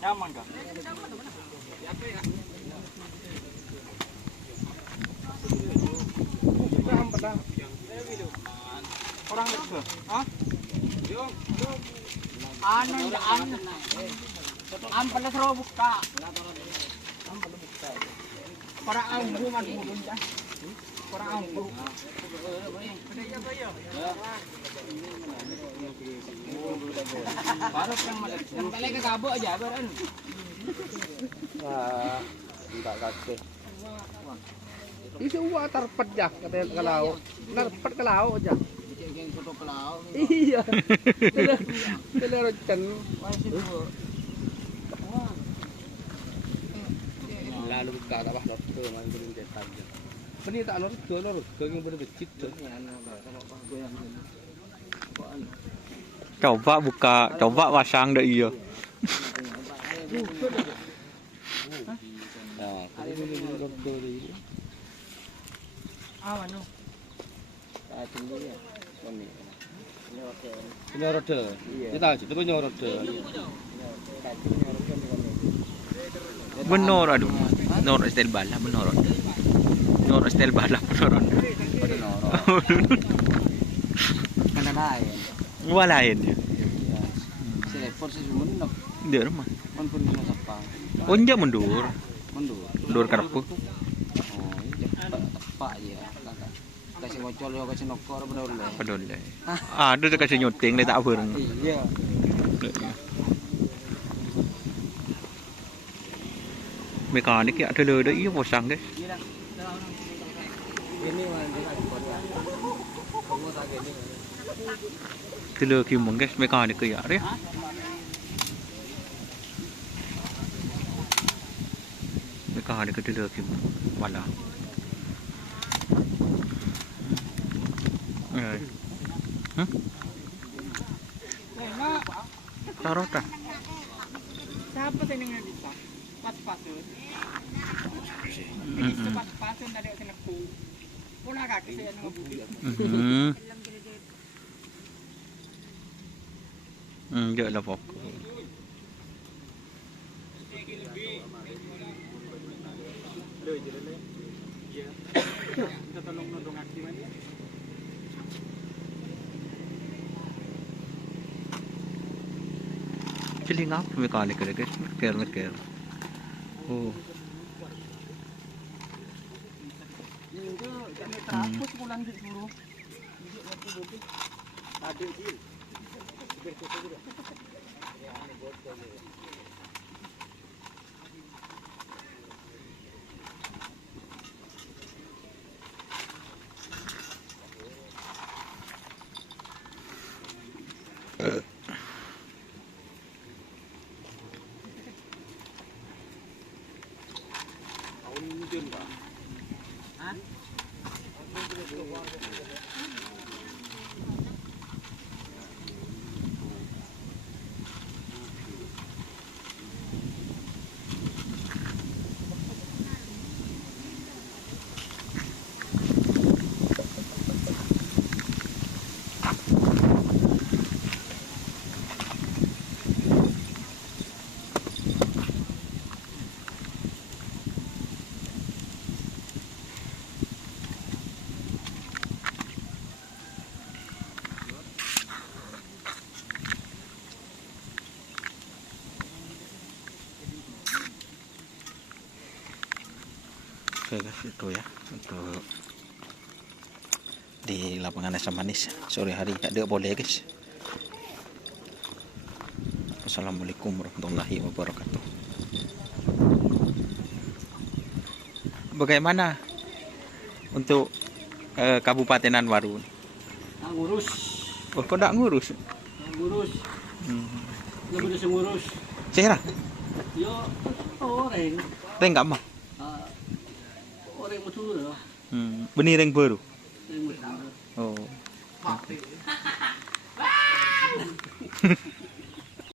Nyaman kah? Orang itu, ah? An pala sero buka. Para anggu man mulun dah. Para anggu. Baru kan malam. Sampai ke kabut aja baran. Wah, enggak kakek. Itu uang terpet ya katanya ke laut. Terpet ke laut aja. Bikin foto ke laut. Iya. Telerocan. Lalu buka tak bah lorto main belum cetak. Ini tak lorto yang berbecit tu. Coba buka, coba pasang deh iya. Nah, ini lorto ni. Awan tu. Penyorode. Kita aja tu penyorode. Benar aduh. Benar style bala benar. Benar style bala benar. Kana lain. Walain dia. Selepon sesumun nak. Dia rumah. Pun bisa sapang. Onja mundur. Mundur. Mundur karpu. Oh, tepak je. Kasih ngocol yo kasih nokor bedole. Bedole. Ah, dia kasih nyuting dia tak bareng. Iya. Mekanik ya ada leder iya pasang deh. Ini mana dia kamu tak gini. Telur kimong guys mekanik ya deh. Mekanik telur kimong malah. Taruh dah. Siapa sih yang bisa? Pas-pasun. Pas-pasun tadi kena ku. Puna kaki saya nunggu bukit. Dia lah pok. Kita tolong nodong kaki mana? Ciling apa mekanik ada guys? Meker. Oh. Terapus pulang di suruh. Ada sih. Oke guys itu ya untuk di lapangan Asam Manis sore hari tidak boleh guys. Assalamualaikum warahmatullahi wabarakatuh. Bagaimana untuk Kabupaten Anwaru? Ngurus. Oh, kok tidak ngurus? Ngurus. Nggak bisa ngurus. Cerah? Yo, orang. Enggak mah. Orang betul lah. Benih yang baru. Yang betul. Oh. Pati.